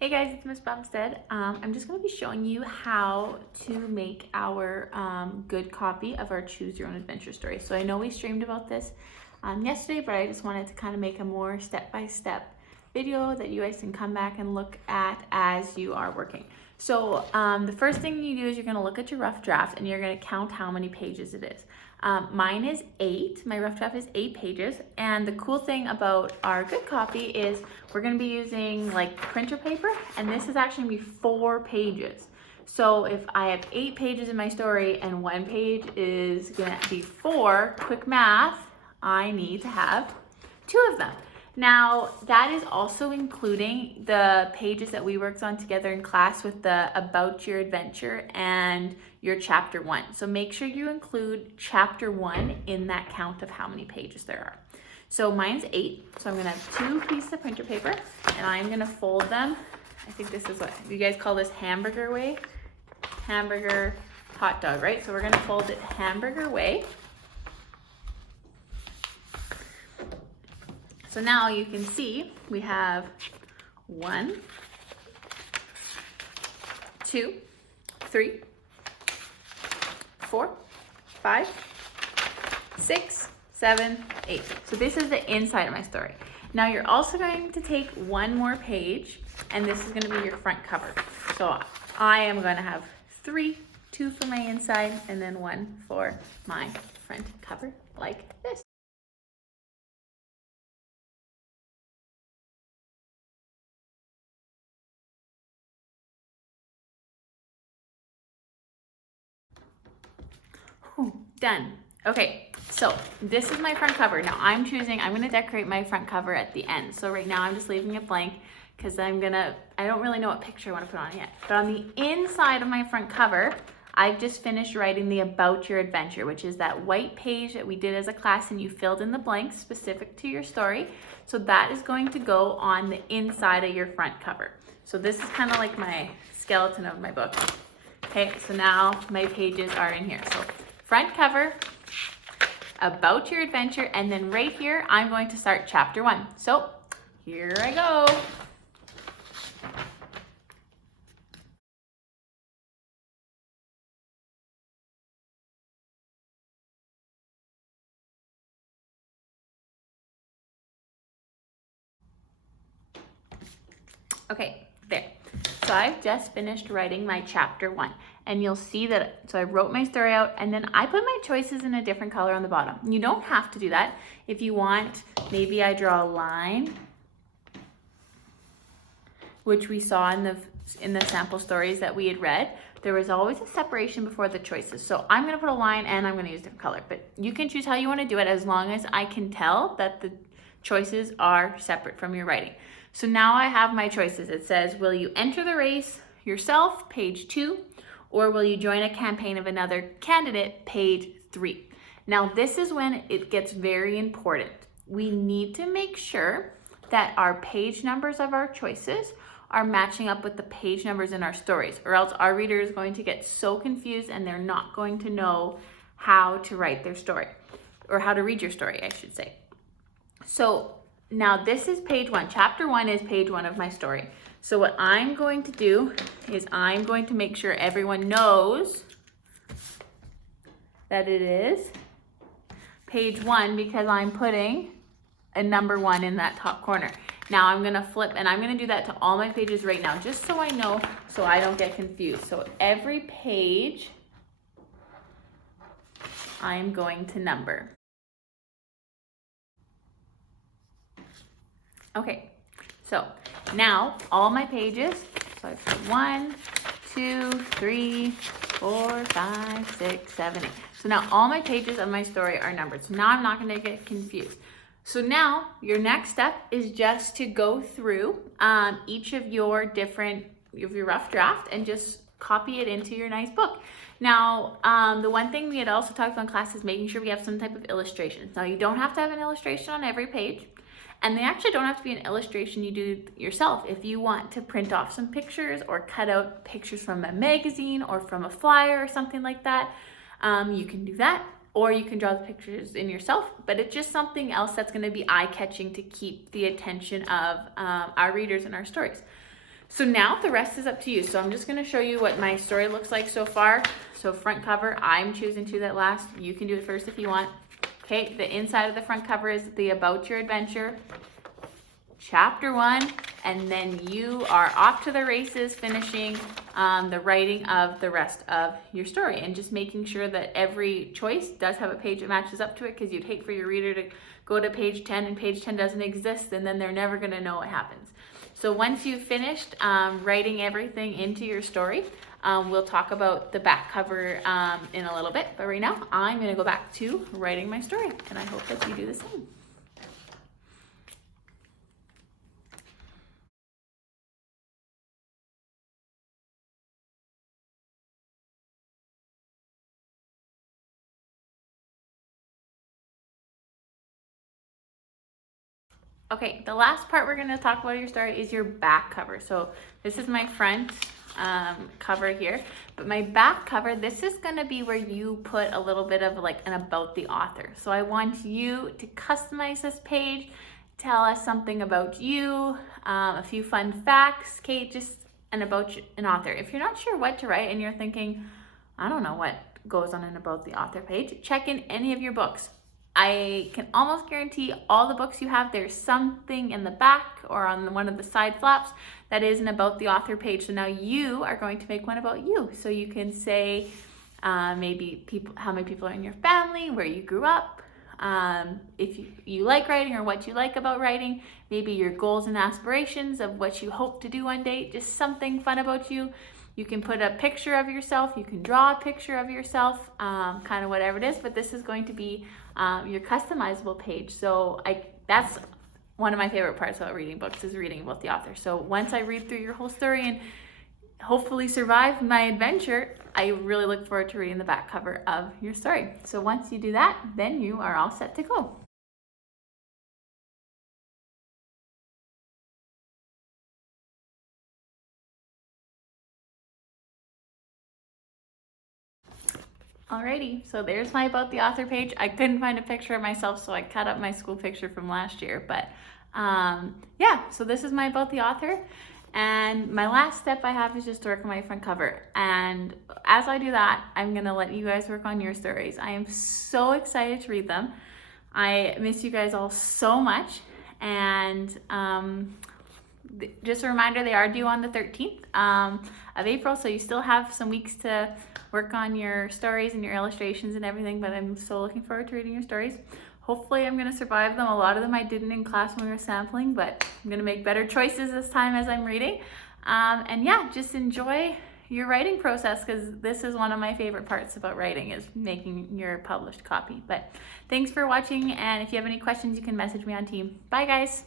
Hey guys, it's Miss Bumstead. I'm just going to be showing you how to make our good copy of our Choose Your Own Adventure story. So I know we streamed about this yesterday, but I just wanted to kind of make a more step-by-step video that you guys can come back and look at as you are working. So the first thing you do is you're going to look at your rough draft and you're going to count how many pages it is. Mine is 8. My rough draft is 8 pages. And the cool thing about our good copy is we're going to be using like printer paper, and this is actually going to be 4 pages. So if I have 8 pages in my story and 1 page is going to be 4, quick math, I need to have 2 of them. Now, that is also including the pages that we worked on together in class with the About Your Adventure and your Chapter 1. So make sure you include Chapter 1 in that count of how many pages there are. So mine's 8, so I'm gonna have 2 pieces of printer paper, and I'm gonna fold them. I think this is what you guys call this hamburger way. Hamburger hot dog, right? So we're gonna fold it hamburger way. So now you can see we have 1, 2, 3, 4, 5, 6, 7, 8. So this is the inside of my story. Now you're also going to take 1 more page, and this is going to be your front cover. So I am going to have 3, 2 for my inside, and then 1 for my front cover, like this. Done. Okay, so this is my front cover. Now I'm gonna decorate my front cover at the end. So right now I'm just leaving it blank because I don't really know what picture I wanna put on it yet. But on the inside of my front cover, I've just finished writing the About Your Adventure, which is that white page that we did as a class and you filled in the blanks specific to your story. So that is going to go on the inside of your front cover. So this is kind of like my skeleton of my book. Okay, so now my pages are in here. So front cover, About Your Adventure, and then right here, I'm going to start Chapter 1. So here I go. Okay, there. So I've just finished writing my Chapter 1. And you'll see that, so I wrote my story out and then I put my choices in a different color on the bottom. You don't have to do that. If you want, maybe I draw a line, which we saw in the sample stories that we had read. There was always a separation before the choices. So I'm gonna put a line and I'm gonna use a different color, but you can choose how you wanna do it as long as I can tell that the choices are separate from your writing. So now I have my choices. It says, will you enter the race yourself, page 2, or will you join a campaign of another candidate, page 3. Now this is when it gets very important. We need to make sure that our page numbers of our choices are matching up with the page numbers in our stories, or else our reader is going to get so confused and they're not going to know how to write their story, or how to read your story, I should say. So now this is page 1. Chapter 1 is page 1 of my story. So what I'm going to do is I'm going to make sure everyone knows that it is page 1 because I'm putting a number 1 in that top corner. Now I'm gonna flip, and I'm gonna do that to all my pages right now, just so I know, so I don't get confused. So every page I'm going to number. Okay, so now all my pages, so I've got 1, 2, 3, 4, 5, 6, 7, 8. So now all my pages of my story are numbered. So now I'm not gonna get confused. So now your next step is just to go through each of your rough draft and just copy it into your nice book. Now, the one thing we had also talked about in class is making sure we have some type of illustrations. Now you don't have to have an illustration on every page. And they actually don't have to be an illustration you do yourself. If you want to print off some pictures or cut out pictures from a magazine or from a flyer or something like that, you can do that. Or you can draw the pictures in yourself, but it's just something else that's gonna be eye-catching to keep the attention of our readers and our stories. So now the rest is up to you. So I'm just gonna show you what my story looks like so far. So front cover, I'm choosing to that last. You can do it first if you want. Okay, the inside of the front cover is the About Your Adventure, chapter 1, and then you are off to the races finishing the writing of the rest of your story, and just making sure that every choice does have a page that matches up to it, because you'd hate for your reader to go to page 10 and page 10 doesn't exist, and then they're never going to know what happens. So once you've finished writing everything into your story, we'll talk about the back cover in a little bit, but right now I'm going to go back to writing my story, and I hope that you do the same. Okay, the last part we're going to talk about your story is your back cover. So this is my front cover here, but my back cover, this is going to be where you put a little bit of like an about the author. So I want you to customize this page, tell us something about you, a few fun facts, Kate, just an about an author. If you're not sure what to write and you're thinking, I don't know what goes on an about the author page, check in any of your books. I can almost guarantee all the books you have, there's something in the back or on one of the side flaps that is an about the author page. So now you are going to make one about you. So you can say maybe how many people are in your family, where you grew up, if you like writing or what you like about writing, maybe your goals and aspirations of what you hope to do one day, just something fun about you. You can put a picture of yourself, you can draw a picture of yourself, kind of whatever it is, but this is going to be your customizable page. So that's one of my favorite parts about reading books, is reading about the author. So once I read through your whole story and hopefully survive my adventure, I really look forward to reading the back cover of your story. So once you do that, then you are all set to go. Alrighty, so there's my about the author page. I couldn't find a picture of myself, so I cut up my school picture from last year. But yeah, so this is my about the author. And my last step I have is just to work on my front cover. And as I do that, I'm gonna let you guys work on your stories. I am so excited to read them. I miss you guys all so much. And just a reminder, they are due on the 13th of April, so you still have some weeks to work on your stories and your illustrations and everything, but I'm so looking forward to reading your stories. Hopefully I'm going to survive them. A lot of them I didn't in class when we were sampling, but I'm going to make better choices this time as I'm reading. And yeah, just enjoy your writing process, because this is one of my favorite parts about writing, is making your published copy. But thanks for watching, and if you have any questions, you can message me on team. Bye guys.